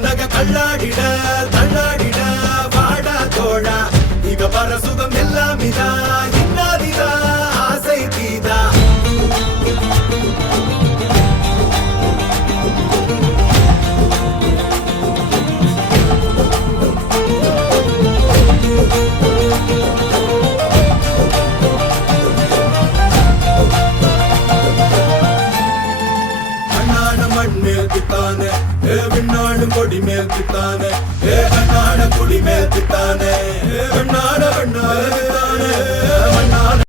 நக தள்ளாடிட தள்ளாடிட வாடா தோழா இக பர சுகம் எல்லாமிதான் மண்மேல் குத்தானே ஏ விண்ணாடும் கொடி மேல் குத்தானே ஏ அண்ணாட குடி மேல் குத்தானே ஏ அண்ணாட அண்ணாட குத்தானே